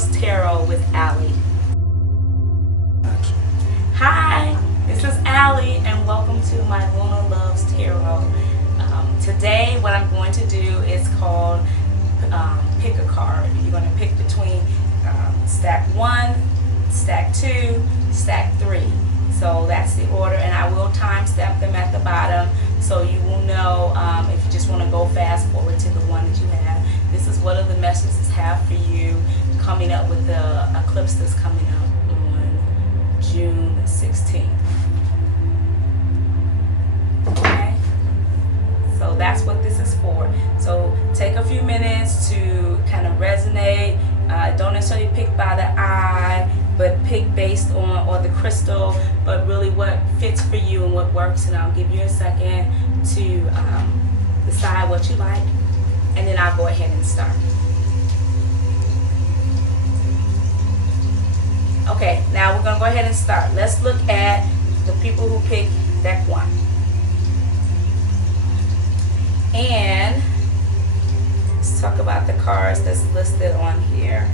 Loves Tarot with Allie. Hi, this is Allie and welcome to my Lunar Loves Tarot. Today what I'm going to do is called pick a card. You're going to pick between stack 1, stack 2, stack 3. So that's the order, and I will time stamp them at the bottom so you will know if you just want to go fast forward to the one that you have. This is what the messages have for you coming up with the eclipse that's coming up on June 16th. Okay, so that's what this is for. So take a few minutes to kind of resonate. Don't necessarily pick by the eye, but pick based on, or the crystal, but really what fits for you and what works. And I'll give you a second to decide what you like, and then I'll go ahead and start. Okay, now we're going to go ahead and start. Let's look at the people who picked deck 1. And let's talk about the cards that's listed on here.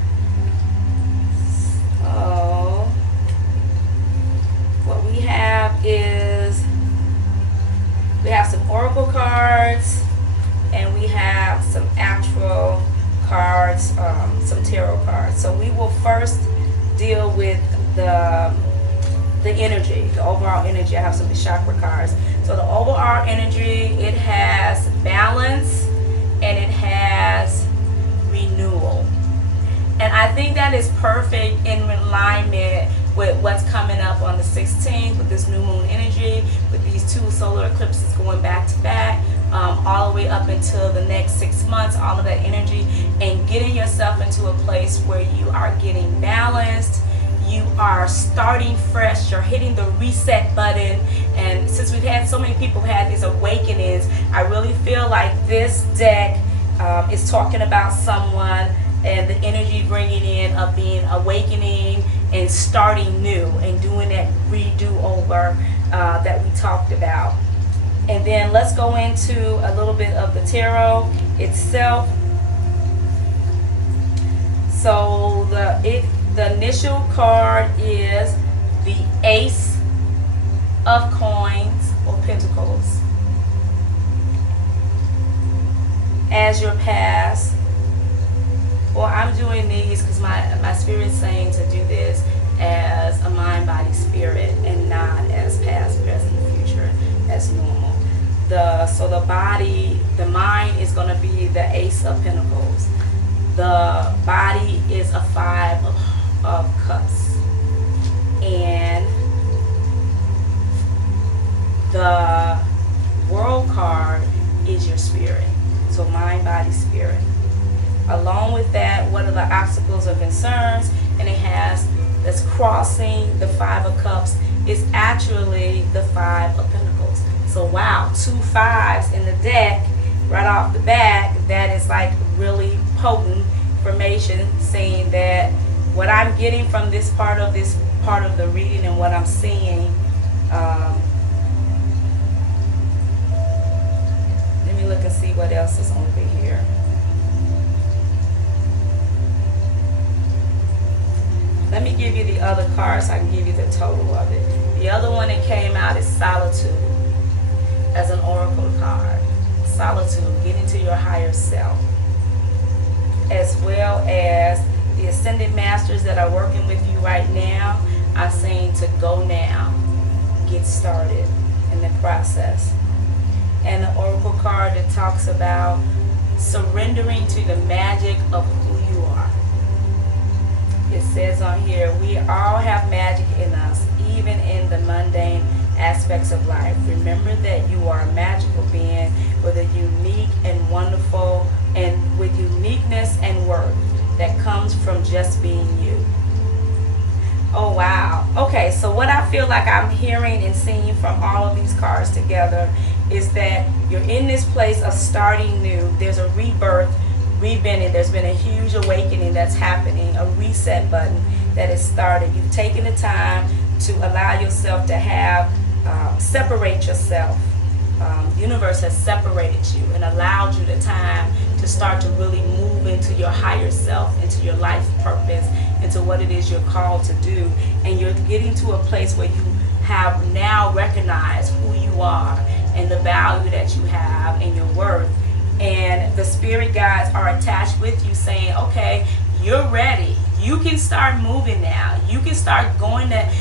So what we have is we have some oracle cards, and we have some actual cards, some tarot cards. So we will first deal with the energy, the overall energy. I have some chakra cards. So the overall energy, it has balance and it has renewal. And I think that is perfect in alignment with what's coming up on the 16th with this new moon energy, with these 2 solar eclipses going back to back, all the way up until the next 6 months, all of that energy, and getting yourself into a place where you are getting balanced, you are starting fresh, you're hitting the reset button. And since we've had so many people have these awakenings, I really feel like this deck is talking about someone and the energy bringing in of being awakening and starting new and doing that redo over that we talked about. And then let's go into a little bit of the tarot itself. So the initial card is the Ace of Coins or Pentacles as your past. Well, I'm doing these because my spirit's saying to do this as a mind, body, spirit, and not as past, present, future, as normal. So the body, the mind is going to be the Ace of Pentacles. The body is a 5 of Cups. And the World card is your spirit. So mind, body, spirit. Along with that, what are the obstacles or concerns? And it has, that's crossing the 5 of Cups is actually the 5 of Pentacles. So wow, 2 5s in the deck right off the bat. That is like really potent information saying that what I'm getting from this part of the reading and what I'm seeing. Let me look and see what else is over here. Let me give you the other card so I can give you the total of it. The other one that came out is Solitude as an oracle card. Solitude, getting to your higher self. As well as the Ascended Masters that are working with you right now are saying to go now. Get started in the process. And the oracle card that talks about surrendering to the magic of who you are. It says on here, we all have magic in us, even in the mundane aspects of life. Remember that you are a magical being with a unique and wonderful, and with uniqueness and worth that comes from just being you. Oh wow. Okay, so what I feel like I'm hearing and seeing from all of these cards together is that you're in this place of starting new. There's a rebirth, rebending. There's been a huge awakening that's happening, a reset button that has started. You've taken the time to allow yourself to have separate yourself universe has separated you and allowed you the time to start to really move into your higher self, into your life purpose, into what it is you're called to do. And you're getting to a place where you have now recognized who you are and the value that you have and your worth. And the spirit guides are attached with you saying, okay, you're ready. You can start moving now. You can start going that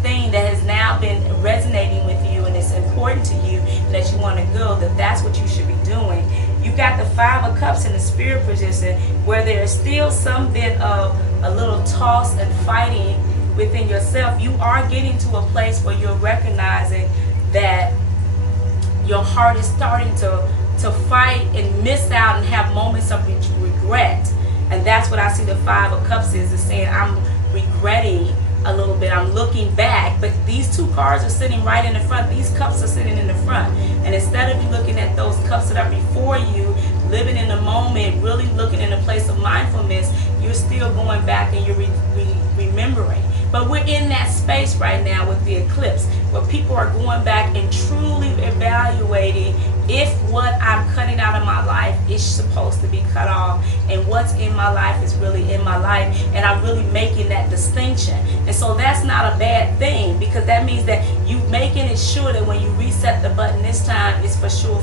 thing that has now been resonating with you and it's important to you that you want to go, that's what you should be doing. You got the 5 of Cups in the spirit position where there's still some bit of a little toss and fighting within yourself. You are getting to a place where you're recognizing that your heart is starting to fight and miss out and have moments of regret. And that's what I see the 5 of Cups is saying, I'm regretting a little bit. I'm looking back, but these 2 cards are sitting right in the front. These cups are sitting in the front. And instead of you looking at those cups that are before you, living in the moment, really looking in a place of mindfulness, you're still going back and you're remembering. But we're in that space right now with the eclipse where people are going back and truly evaluating if what I'm cutting out of my life is supposed to be cut off and what's in my life is really in my life, and I'm really making that distinction. And so that's not a bad thing, because that means that you making it sure that when you reset the button this time, it's for sure.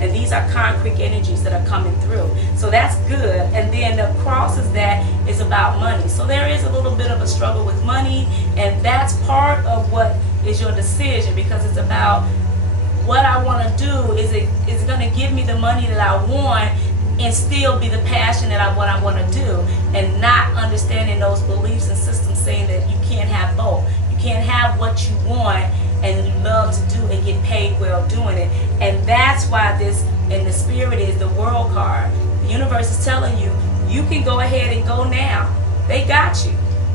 And these are concrete energies that are coming through. So that's good. And then the cross is about money. So there is a little bit of a struggle with money, and that's part of what is your decision, because it's about what I want to do. Is it going to give me the money that I want and still be the passion that what I want to do, and not understanding those beliefs and systems saying that you can't have both. You can't have what you want and you love to do and get paid well doing it. And that's why this in the spirit is the World card. The universe is telling you, you can go ahead and go now. They got you.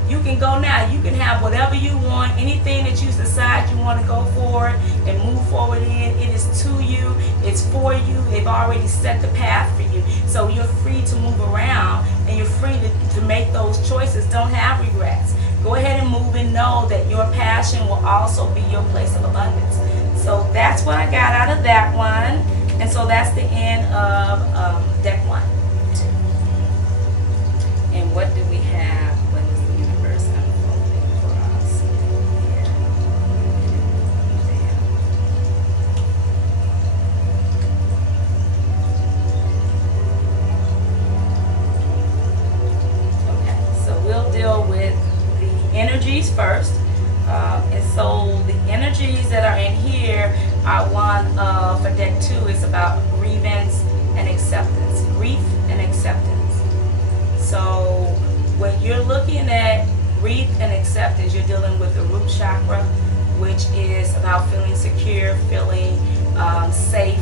You can go now. You can have whatever you want, anything that you decide you want to go forward and move forward in. It is to you. It's for you. They've already set the path for you. So you're free to move around, and you're free to make those choices. Don't have regrets. Go ahead and move and know that your passion will also be your place of abundance. So that's what I got out of that one. And so that's the end of deck 1. And what do we have? What is the universe unfolding for us here? Okay, so we'll deal with the energies first. And so the energies that are in here are one for deck 2 is about grievance and acceptance. Grief and acceptance. So when you're looking at grief and acceptance, you're dealing with the root chakra, which is about feeling secure, feeling safe.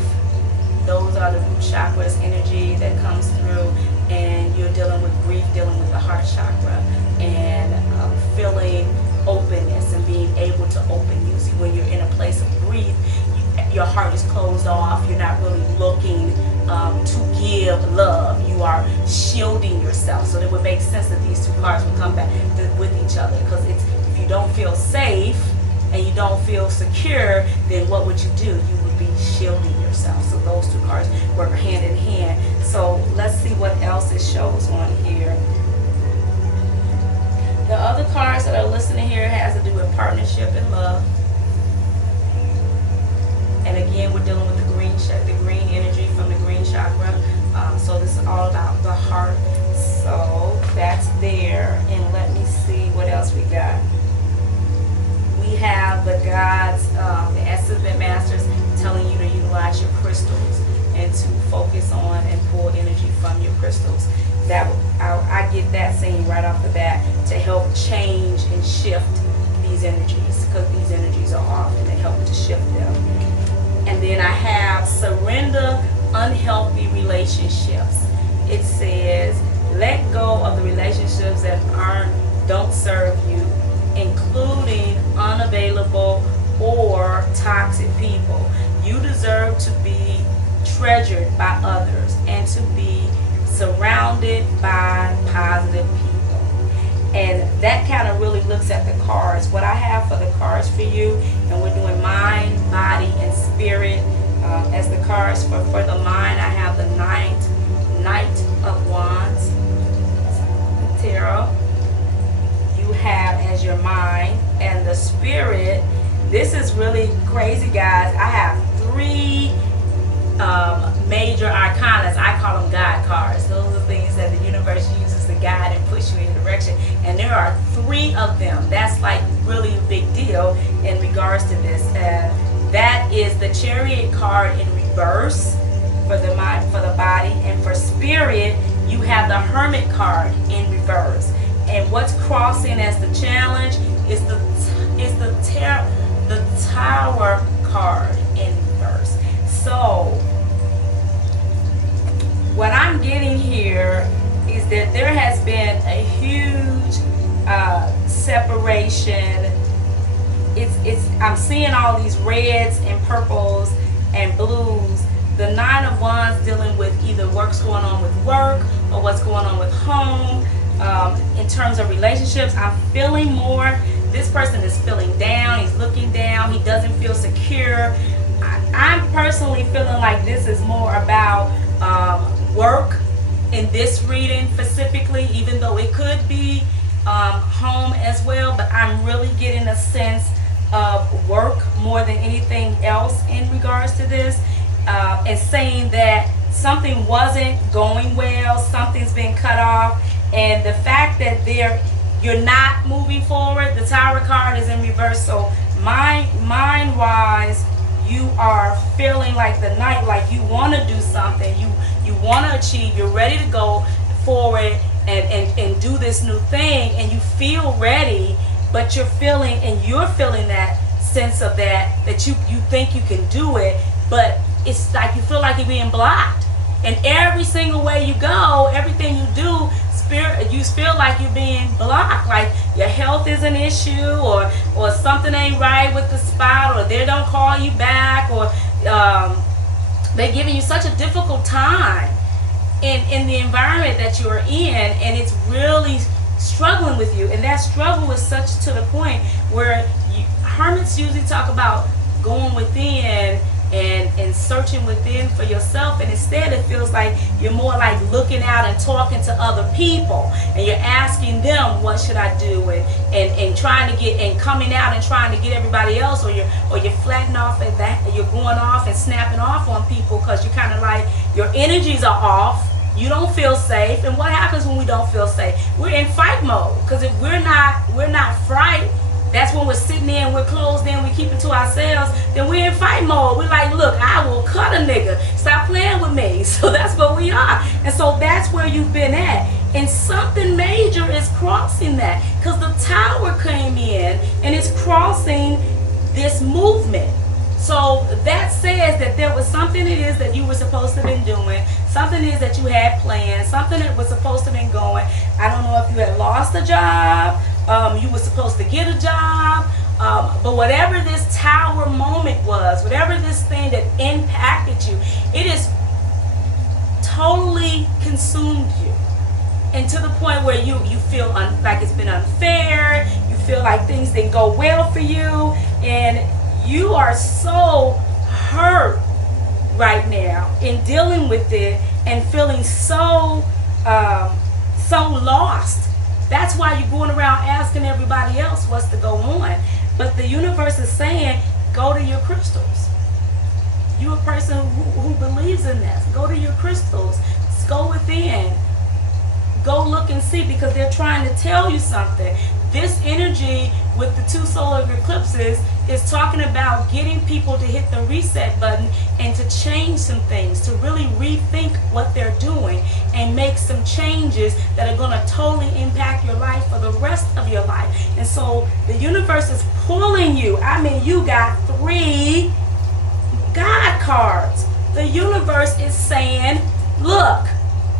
Those are the root chakra's energy that comes through. And you're dealing with grief, dealing with the heart chakra, and feeling openness and being able to open. Usually when you're in a place of grief, your heart is closed off. You're not really looking to give love. You are shielding yourself. So it would make sense that these 2 cards would come back with each other, because if you don't feel safe and you don't feel secure, then what would you do? You would be shielding yourself. So those 2 cards work hand in hand. So let's see what else it shows on here. The other cards that are listed in here has to do with partnership and love. And again, we're dealing with the green energy from the green chakra. So this is all about the heart. So that's there. And let me see what else we got. We have the gods, the Ascended Masters telling you to utilize your crystals and to focus on and pull energy from your crystals. I get that saying right off the bat to help change and shift these energies, because these energies are off and they help to shift them. And then I have surrender unhealthy relationships. It says let go of the relationships that don't serve you, including unavailable or toxic people. You deserve to be treasured by others and to be surrounded by positive people. And that kind of really looks at the cards. What I have for the cards for you, and we're doing mind, body, and spirit. crazy, guys. I have 3 major arcanas. I call them guide cards. Those are things that the universe uses to guide and push you in a direction. And there are 3 of them. That's like really a big deal in regards to this. That is the Chariot card in reverse for the mind, for the body, and for spirit, you have the Hermit card in reverse. And what's crossing as the challenge is the Tower card in reverse. So what I'm getting here is that there has been a huge separation. I'm seeing all these reds and purples and blues. The 9 of Wands dealing with either what's going on with work or what's going on with home. In terms of relationships, I'm feeling more. This person is feeling down. He's looking down. He doesn't feel secure. I'm personally feeling like this is more about work in this reading specifically, even though it could be home as well. But I'm really getting a sense of work more than anything else in regards to this. And saying that something wasn't going well, something's been cut off, and the fact that you're not moving forward. The Tower card is in reverse, so mind-wise, you are feeling like the Knight, like you want to do something, you want to achieve, you're ready to go forward and do this new thing, and you feel ready, but you're feeling that sense of that you think you can do it, but it's like you feel like you're being blocked. And every single way you go, everything you do, you feel like you're being blocked. Like your health is an issue, or something ain't right with the spot, or they don't call you back, or they're giving you such a difficult time in the environment that you're in, and it's really struggling with you. And that struggle is such to the point where hermits usually talk about going within and searching within for yourself, and instead it feels like you're more like looking out and talking to other people, and you're asking them, what should I do, and trying to get, and coming out and trying to get everybody else, or you're flattening off at that, you're going off and snapping off on people because you're kind of like your energies are off. You don't feel safe. And what happens when we don't feel safe? We're in fight mode, because if we're not fright, that's when we're sitting in, we're closed in, we keep it to ourselves, then we're in fight mode. We're like, look, I will cut a nigga. Stop playing with me. So that's what we are. And so that's where you've been at. And something major is crossing that, because the Tower came in and it's crossing this movement. So that says that there was something it is that you were supposed to have been doing, something it is that you had planned, something that was supposed to have been going. I don't know if you had lost a job, you were supposed to get a job, but whatever this Tower moment was, whatever this thing that impacted you, it has totally consumed you. And to the point where you feel like it's been unfair, you feel like things didn't go well for you, and you are so hurt right now in dealing with it and feeling so lost. That's why you're going around asking everybody else what's to go on. But the universe is saying, go to your crystals. You're a person who believes in this. Go to your crystals. Go within. Go look and see, because they're trying to tell you something. This energy with the 2 solar eclipses is talking about getting people to hit the reset button and to change some things, to really rethink what they're doing and make some changes that are going to totally impact your life for the rest of your life. And so the universe is pulling you. I mean, you got 3 God cards. The universe is saying, look,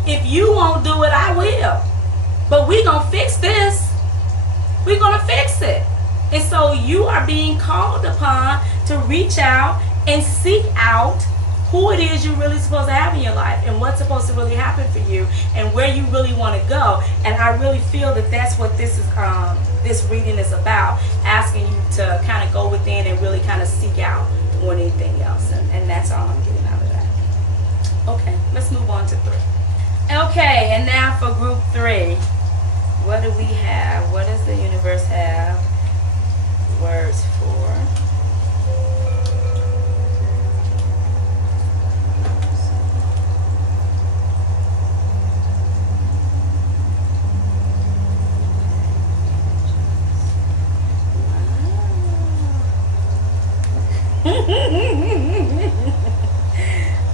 if you won't do it, I will. But we're going to fix this. We're going to fix it. And so you are being called upon to reach out and seek out who it is you're really supposed to have in your life, and what's supposed to really happen for you, and where you really want to go. And I really feel that that's what this is. This reading is about, asking you to kind of go within and really kind of seek out more than anything else. And that's all I'm getting out of that. Okay, let's move on to 3. Okay, and now for group 3. What do we have? What does the universe have? Words for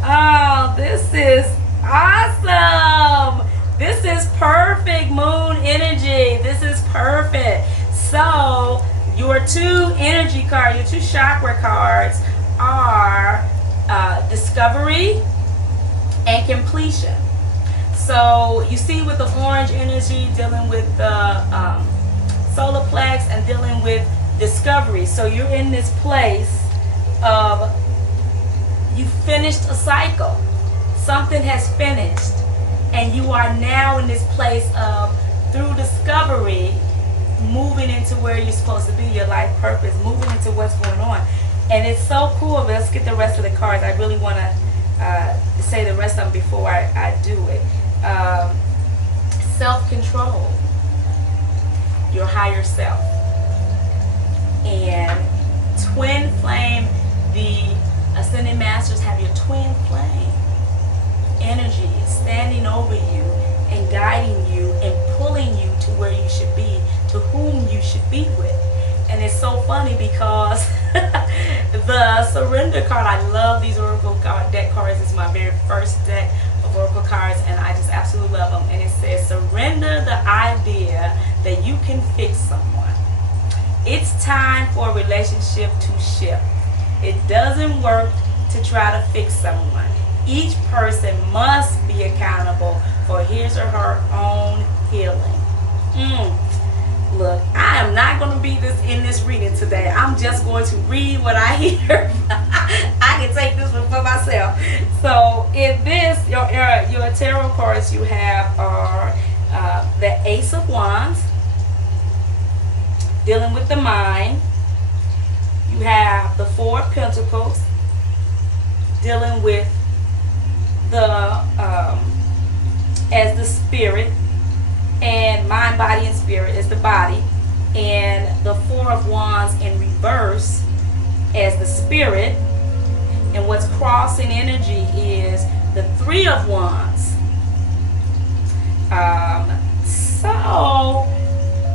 Oh, this is awesome. This is perfect moon energy. This is perfect. So your two energy cards, your two chakra cards are discovery and completion. So you see with the orange energy dealing with the solar plex and dealing with discovery. So you're in this place of you finished a cycle. Something has finished. And you are now in this place of, through discovery, moving into where you're supposed to be, your life purpose, moving into what's going on. And it's so cool. But let's get the rest of the cards. I really want to say the rest of them before I do it. Self-control, your higher self. And twin flame, the Ascended Masters have your twin flame energy standing over you and guiding you and pulling you to where you should be, to whom you should be with. And it's so funny because the surrender card, I love these Oracle deck cards. It's my very first deck of Oracle cards and I just absolutely love them. And it says, surrender the idea that you can fix someone. It's time for a relationship to shift. It doesn't work to try to fix someone. Each person must be accountable for his or her own healing. Look, I am not going to be in this reading today. I'm just going to read what I hear. I can take this one for myself. So in this, your tarot cards you have are the Ace of Wands, dealing with the mind. You have the Four of Pentacles, dealing with as the spirit, and mind, body, and spirit is the body, and the Four of Wands in reverse as the spirit, and what's crossing energy is the Three of Wands. So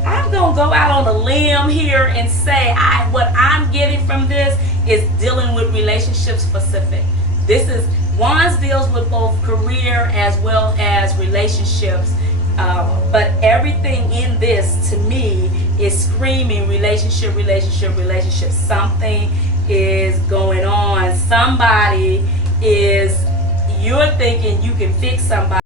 I'm gonna go out on a limb here and say what I'm getting from this is dealing with relationship specific. This is Wands deals with both career as well as relationships, but everything in this to me is screaming relationship, relationship, relationship. Something is going on. Somebody is, you're thinking you can fix somebody.